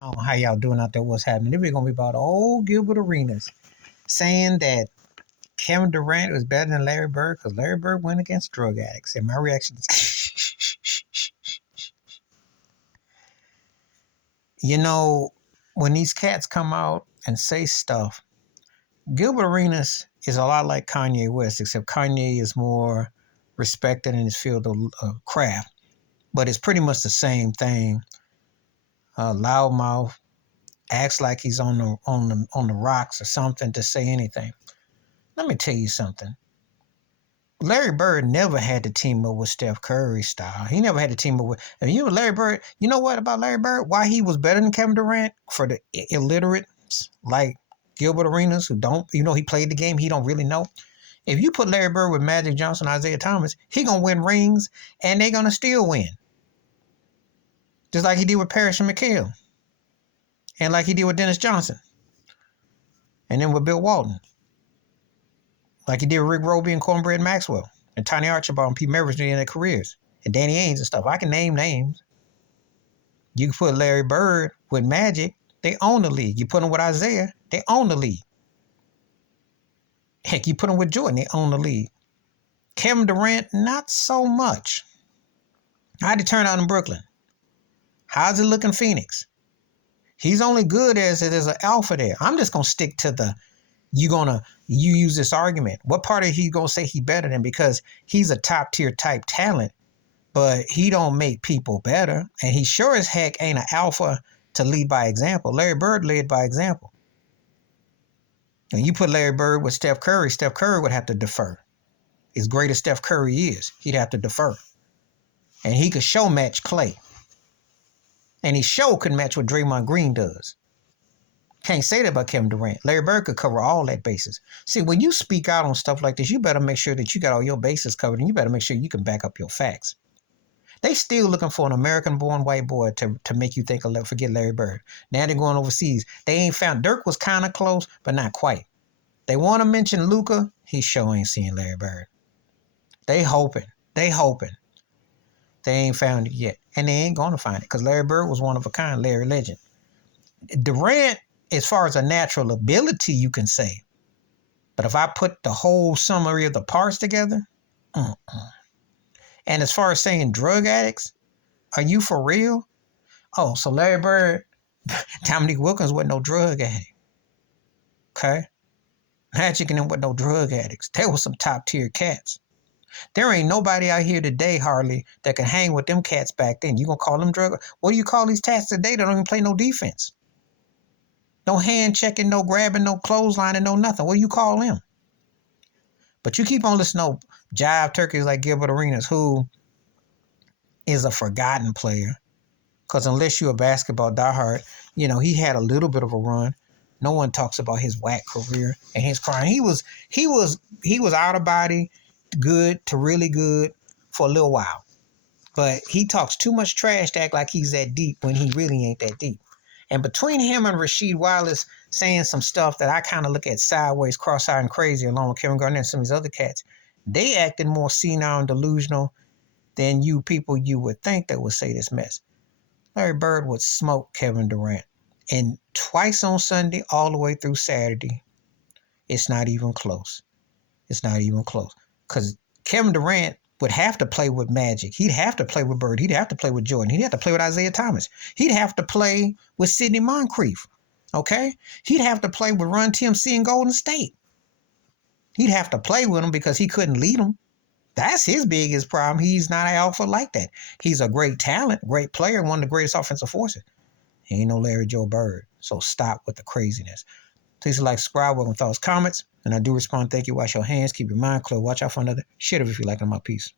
Oh, how y'all doing out there? What's happening? This we're gonna be about old Gilbert Arenas saying that Kevin Durant was better than Larry Bird because Larry Bird went against drug addicts. And my reaction is, when these cats come out and say stuff, Gilbert Arenas is a lot like Kanye West, except Kanye is more respected in his field of craft. But it's pretty much the same thing. Loudmouth acts like he's on the rocks or something to say anything. Let me tell you something. Larry Bird never had to team up with Steph Curry style. He never had to team up with. And Larry Bird. You know what about Larry Bird? Why he was better than Kevin Durant for the illiterates like Gilbert Arenas who don't. He played the game. He don't really know. If you put Larry Bird with Magic Johnson, Isaiah Thomas, he gonna win rings, and they gonna still win. Just like he did with Parrish and McHale, and like he did with Dennis Johnson, and then with Bill Walton. Like he did with Rick Roby and Cornbread Maxwell and Tiny Archibald and Pete Maravich in their careers and Danny Ainge and stuff. I can name names. You can put Larry Bird with Magic, they own the league. You put him with Isaiah, they own the league. Heck, you put him with Jordan, they own the league. Kevin Durant, not so much. How'd it turn out in Brooklyn? How's it look in Phoenix? He's only good as it is an alpha there. I'm just going to stick to the you use this argument. What part of he gonna say he better than? Because he's a top tier type talent, but he don't make people better, and he sure as heck ain't an alpha to lead by example. Larry Bird led by example. And you put Larry Bird with Steph Curry would have to defer. As great as Steph Curry is, he'd have to defer. And he could show match Clay. And he sure could match what Draymond Green does. Can't say that about Kevin Durant. Larry Bird could cover all that bases. See, when you speak out on stuff like this, you better make sure that you got all your bases covered, and you better make sure you can back up your facts. They still looking for an American-born white boy to make you think of forget Larry Bird. Now they're going overseas. They ain't found. Dirk was kind of close, but not quite. They want to mention Luka. He sure ain't seeing Larry Bird. They hoping. They ain't found it yet, and they ain't going to find it because Larry Bird was one of a kind, Larry Legend. Durant, as far as a natural ability, you can say. But if I put the whole summary of the parts together, And as far as saying drug addicts, are you for real? Oh, so Larry Bird, Dominique Wilkins wasn't no drug addict. Okay? Magic and them wasn't no drug addicts. They were some top tier cats. There ain't nobody out here today, hardly, that can hang with them cats back then. You gonna call them drug? What do you call these cats today that don't even play no defense? No hand checking, no grabbing, no clotheslining, no nothing. What do you call them? But you keep on listening to jive turkeys like Gilbert Arenas, who is a forgotten player. Because unless you're a basketball diehard, he had a little bit of a run. No one talks about his whack career and his crime. He was out of body, good to really good for a little while. But he talks too much trash to act like he's that deep when he really ain't that deep. And between him and Rasheed Wallace saying some stuff that I kind of look at sideways, cross-eyed and crazy, along with Kevin Garnett and some of these other cats, they acted more senile and delusional than you people you would think that would say this mess. Larry Bird would smoke Kevin Durant. And twice on Sunday, all the way through Saturday, it's not even close. It's not even close. Because Kevin Durant would have to play with Magic. He'd have to play with Bird. He'd have to play with Jordan. He'd have to play with Isaiah Thomas. He'd have to play with Sidney Moncrief. Okay? He'd have to play with Run TMC in Golden State. He'd have to play with him because he couldn't lead them. That's his biggest problem. He's not an alpha like that. He's a great talent, great player, one of the greatest offensive forces. He ain't no Larry Joe Bird. So stop with the craziness. Please like, subscribe, welcome thoughts, comments. And I do respond. Thank you. Wash your hands. Keep your mind clear. Watch out for another shit if you like my piece.